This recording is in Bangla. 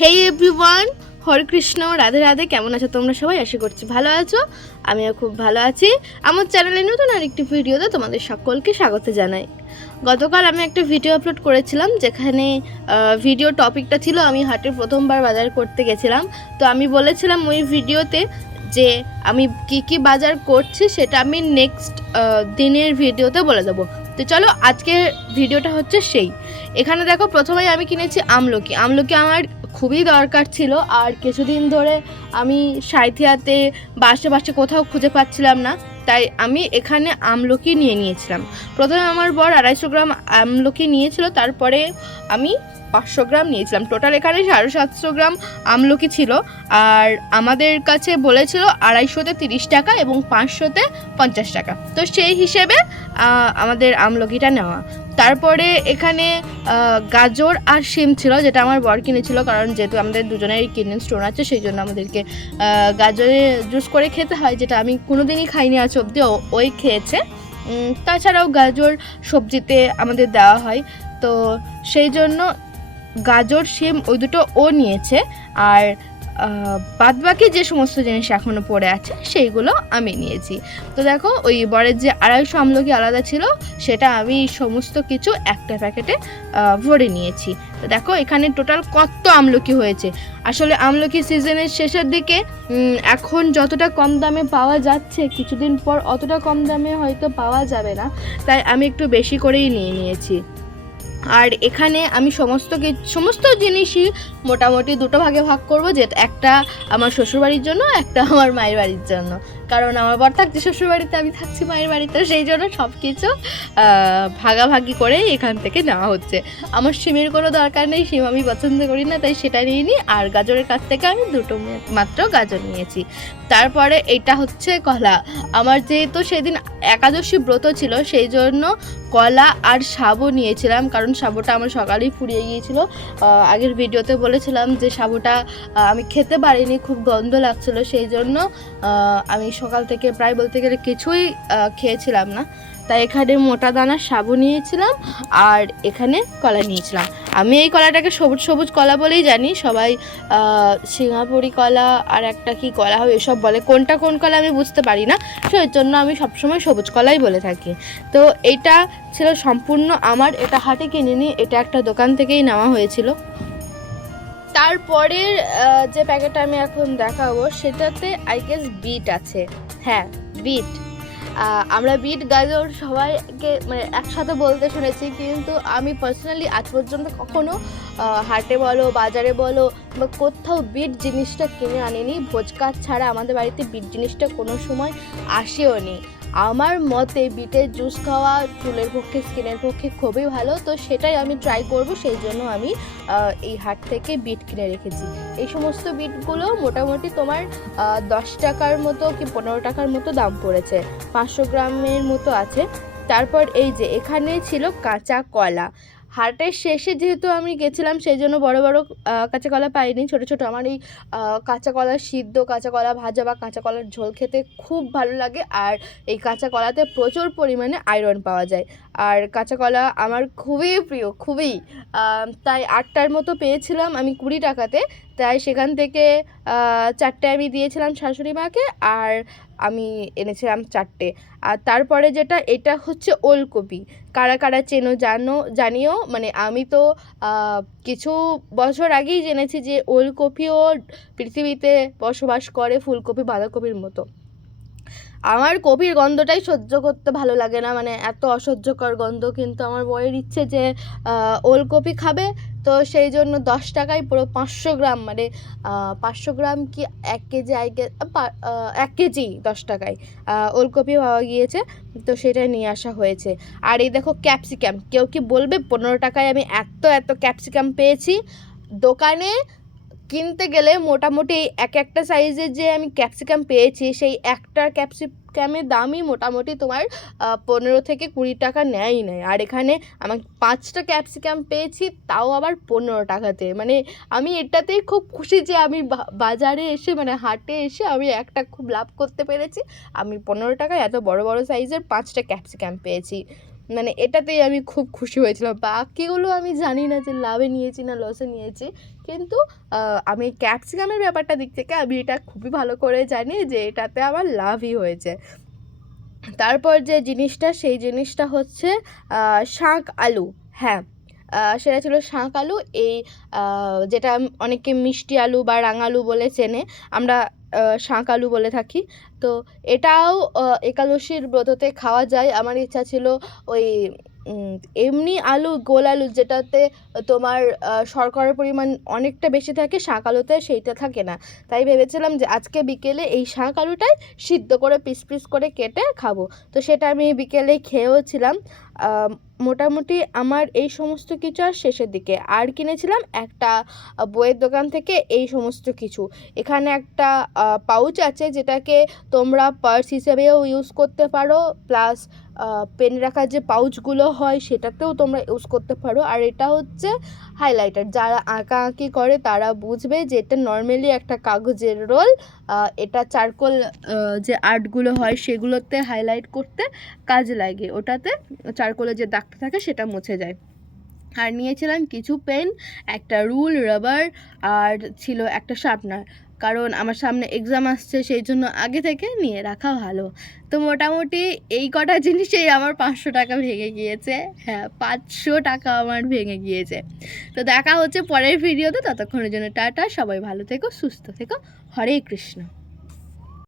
হেই এভরিওয়ান হরে কৃষ্ণ রাধে রাধে, কেমন আছো তোমরা সবাই? আশা করছি ভালো আছো, আমিও খুব ভালো আছি। আমার চ্যানেলে নতুন আরেকটি ভিডিওতে তোমাদের সকলকে স্বাগত জানাই। গতকাল আমি একটা ভিডিও আপলোড করেছিলাম, যেখানে ভিডিও টপিকটা ছিল, আমি হাটের প্রথমবার বাজার করতে গেছিলাম। তো আমি বলেছিলাম ওই ভিডিওতে যে আমি কি কি বাজার করছি, সেটা আমি নেক্সট দিনের ভিডিওতে বলে দেবো। তো চলো, আজকের ভিডিওটা হচ্ছে সেই। এখানে দেখো, প্রথমেই আমি কিনেছি আমলকি। আমলকি আমার খুবই দরকার ছিল আর কিছুদিন ধরে আমি সাঁইথিয়াতে বাসে বাসে কোথাও খুঁজে পাচ্ছিলাম না, তাই আমি এখানে আমলকি নিয়ে নিয়েছিলাম। প্রথমে আমার বর আড়াইশো গ্রাম আমলকি নিয়েছিল, তারপরে আমি পাঁচশো গ্রাম নিয়েছিলাম। টোটাল এখানে সাড়ে সাতশো গ্রাম আমলকি ছিল আর আমাদের কাছে বলেছিল আড়াইশোতে তিরিশ টাকা এবং পাঁচশোতে পঞ্চাশ টাকা। তো সেই হিসেবে আমাদের আমলকিটা নেওয়া। তারপরে এখানে গাজর আর শিম ছিল, যেটা আমার বর কিনেছিল, কারণ যেহেতু আমাদের দুজনেরই কিডনি স্টোন আছে, সেই জন্য আমাদেরকে গাজরে জুস করে খেতে হয়, যেটা আমি কোনোদিনই খাইনি আজ অব্দি ও- ওই খেয়েছে। তাছাড়াও গাজর সবজিতে আমাদের দেওয়া হয়, তো সেই জন্য গাজর, শিম, ওই দুটো ও নিয়েছে। আর বাদ বাকি যে সমস্ত জিনিস এখনও পড়ে আছে, সেইগুলো আমি নিয়েছি। তো দেখো, ওই বরের যে আড়াইশো আমলকি আলাদা ছিল, সেটা আমি সমস্ত কিছু একটা প্যাকেটে ভরে নিয়েছি। তো দেখো, এখানে টোটাল কত আমলকি হয়েছে। আসলে আমলকি সিজনের শেষের দিকে এখন যতটা কম দামে পাওয়া যাচ্ছে, কিছুদিন পর অতটা কম দামে হয়তো পাওয়া যাবে না। তাই আমি একটু বেশি করেই নিয়ে নিয়েছি। আর এখানে আমি সমস্ত সমস্ত জিনিসই মোটামুটি দুটো ভাগে ভাগ করব যেটা একটা আমার শ্বশুরবাড়ির জন্য, একটা আমার মায়ের বাড়ির জন্য। কারণ আমার বর থাকছে শ্বশুরবাড়িতে, আমি থাকছি মায়ের বাড়িতে, সেই জন্য সব কিছু ভাগাভাগি করে এখান থেকে নেওয়া হচ্ছে। আমার সিমের কোনো দরকার নেই, সিম আমি পছন্দ করি না, তাই সেটা নিয়ে নিই আর গাজরের কাছ থেকে আমি দুটো মাত্র গাজর নিয়েছি। তারপরে এটা হচ্ছে কলা। আমার যেহেতু সেদিন একাদশী ব্রত ছিল, সেই জন্য কলা আর সাবু নিয়েছিলাম, কারণ সাবুটা আমার সকালেই ফুরিয়ে গিয়েছিল। আগের ভিডিওতে বলেছিলাম যে সাবুটা আমি খেতে পারিনি, খুব গন্ধ লাগছিল, সেই জন্য আমি সকাল থেকে প্রায় বলতে গেলে কিছুই খেয়েছিলাম না। তাই এখানে মোটা দানার সাবু নিয়েছিলাম আর এখানে কলা নিয়েছিলাম। আমি এই কলাটাকে সবুজ সবুজ কলা বলেই জানি, সবাই সিঙ্গাপুরি কলা আর একটা কি কলা হবে এসব বলে, কোনটা কোন কলা আমি বুঝতে পারি না সেই জন্য আমি সবসময় সবুজ কলাই বলে থাকি। তো এটা ছিল সম্পূর্ণ আমার, এটা হাটে কিনিনি, এটা একটা দোকান থেকেই নেওয়া হয়েছিল। তারপরের যে প্যাকেটটা আমি এখন দেখাবো, সেটাতে আই গেস বিট আছে। হ্যাঁ বিট আমরা বিট গাজর সবাইকে মানে একসাথে বলতে শুনেছি, কিন্তু আমি পার্সোনালি আজ পর্যন্ত কখনো হাটে বলো, বাজারে বলো, বা কোথাও বিট জিনিসটা কিনে আনিনি। ভোজকাজ ছাড়া আমাদের বাড়িতে বিট জিনিসটা কোনো সময় আসেও নি। আমার মতে বিটের জুস খাওয়া চুলের পক্ষে, স্কিনের পক্ষে খুবই ভালো, তো সেটাই আমি ট্রাই করব, সেই জন্য আমি এই হাট থেকে বিট কিনে রেখেছি। এই সমস্ত বিটগুলো মোটামুটি তোমার দশ টাকার মতো কি পনেরো টাকার মতো দাম পড়েছে। পাঁচশো গ্রামের মতো আছে। তারপর এই যে এখানে ছিল কাঁচা কলা। হাটের শেষে যেহেতু আমি গেছিলাম সেই জন্য বড় বড় কাঁচা কলা পাইনি। ছোট ছোট আমার এই কাঁচা কলা সিদ্ধ, কাঁচা কলা ভাজা বা কাঁচা কলার ঝোল খেতে খুব ভালো লাগে। আর এই কাঁচা কলাতে প্রচুর পরিমাণে আয়রন পাওয়া যায়। আর কাঁচা কলা আমার খুবই প্রিয়, খুবই। তাই আটটার মতো পেয়েছিলাম আমি কুড়ি টাকাতে। তাই সেখান থেকে চারটে আমি দিয়েছিলাম শাশুড়ি মাকে আর আমি এনেছিলাম চারটে। আর তারপরে যেটা, এটা হচ্ছে ওলকপি। কারা কারা চেনো জানো, জানিও? মানে আমি তো কিছু বছর আগেই জেনেছি যে ওলকপিও পৃথিবীতে বসবাস করে ফুলকপি, বাঁধাকপির মতো। আমার কপির গন্ধটাই সহ্য করতে ভালো লাগে না মানে এত অসহ্যকর গন্ধ, কিন্তু আমার বইয়ের ইচ্ছে যে ওলকপি খাবে, তো সেই জন্য দশ টাকায় পুরো পাঁচশো গ্রাম মানে পাঁচশো গ্রাম কি এক কেজি, আই এক কেজি দশ টাকায় ওলকপি পাওয়া গিয়েছে, তো সেটাই নিয়ে আসা হয়েছে। আর এই দেখো ক্যাপসিকাম, কেউ কি বলবে পনেরো টাকায় আমি এত এত ক্যাপসিকাম পেয়েছি? দোকানে কিনতে গেলে মোটামুটি এক একটা সাইজের যে আমি ক্যাপসিকাম পেয়েছি, সেই একটা ক্যাপসিকামের দামই মোটামুটি তোমার পনেরো থেকে কুড়ি টাকা নেয়ই নেয়। আর এখানে আমি পাঁচটা ক্যাপসিকাম পেয়েছি, তাও আবার পনেরো টাকাতে। মানে আমি এটাতেই খুব খুশি যে আমি বাজারে এসে মানে হাটে এসে আমি একটা খুব লাভ করতে পেরেছি। আমি পনেরো টাকায় এত বড় বড় সাইজের পাঁচটা ক্যাপসিকাম পেয়েছি। মানে এটাতেই আমি খুব খুশি হয়েছিলাম। বাকিগুলো আমি জানি না যে লাভে নিয়েছি না লসে নিয়েছি। কিন্তু আমি ক্যাপসিকামের ব্যাপারটা দিক থেকে আমি এটা খুবই ভালো করে জানি যে এটাতে আমার লাভই হয়েছে। তারপর যে জিনিসটা, সেই জিনিসটা হচ্ছে শাঁক আলু। হ্যাঁ সেটা ছিল শাঁক আলু। এই যেটা অনেকে মিষ্টি আলু বা রাঙালু বলে চেনে। আমরা আহ, শাঁক আলু বলে থাকি। তো এটাও একাদশীর ব্রততে খাওয়া যায়। আমার ইচ্ছা ছিল ওই এমনি আলু, গোল আলু যেটাতে তোমার শর্করার পরিমাণ অনেকটা বেশি থাকে, শাঁক আলুতে সেইটা থাকে না। তাই ভেবেছিলাম যে আজকে বিকেলে এই শাঁক আলুটাই সিদ্ধ করে পিস পিস করে কেটে খাব। তো সেটা আমি বিকেলে খেয়েও ছিলাম মোটামুটি আমার এই সমস্ত কিছু আর শেষের দিকে। আর কিনেছিলাম একটা বইয়ের দোকান থেকে এই সমস্ত কিছু। এখানে একটা পাউচ আছে যেটাকে তোমরা পার্স হিসেবেও ইউজ করতে পারো প্লাস পেন রাখার যে পাউচগুলো হয় সেটাতেও তোমরা ইউজ করতে পারো। আর এটা হচ্ছে হাইলাইটার যারা আঁকা আঁকি করে তারা বুঝবে যে এটা নর্মালি একটা কাগজের রোল এটা চারকোল যে আর্টগুলো হয় সেগুলোতে হাইলাইট করতে কাজে লাগে। ওটাতে চারকোলের যে দাগটা থাকে সেটা মুছে যায়। আর নিয়েছিলাম কিছু পেন একটা রুল রাবার আর ছিল একটা শার্পনার কারণ আমার সামনে এক্সাম আসছে সেই জন্য আগে থেকে নিয়ে রাখা ভালো। তো মোটামুটি এই কটা জিনিসেই আমার পাঁচশো টাকা ভেঙে গিয়েছে। হ্যাঁ পাঁচশো টাকা আমার ভেঙে গিয়েছে। তো দেখা হচ্ছে পরের ভিডিওতে ততক্ষণের জন্য টাটা, সবাই ভালো থেকো, সুস্থ থেকো। হরে কৃষ্ণ।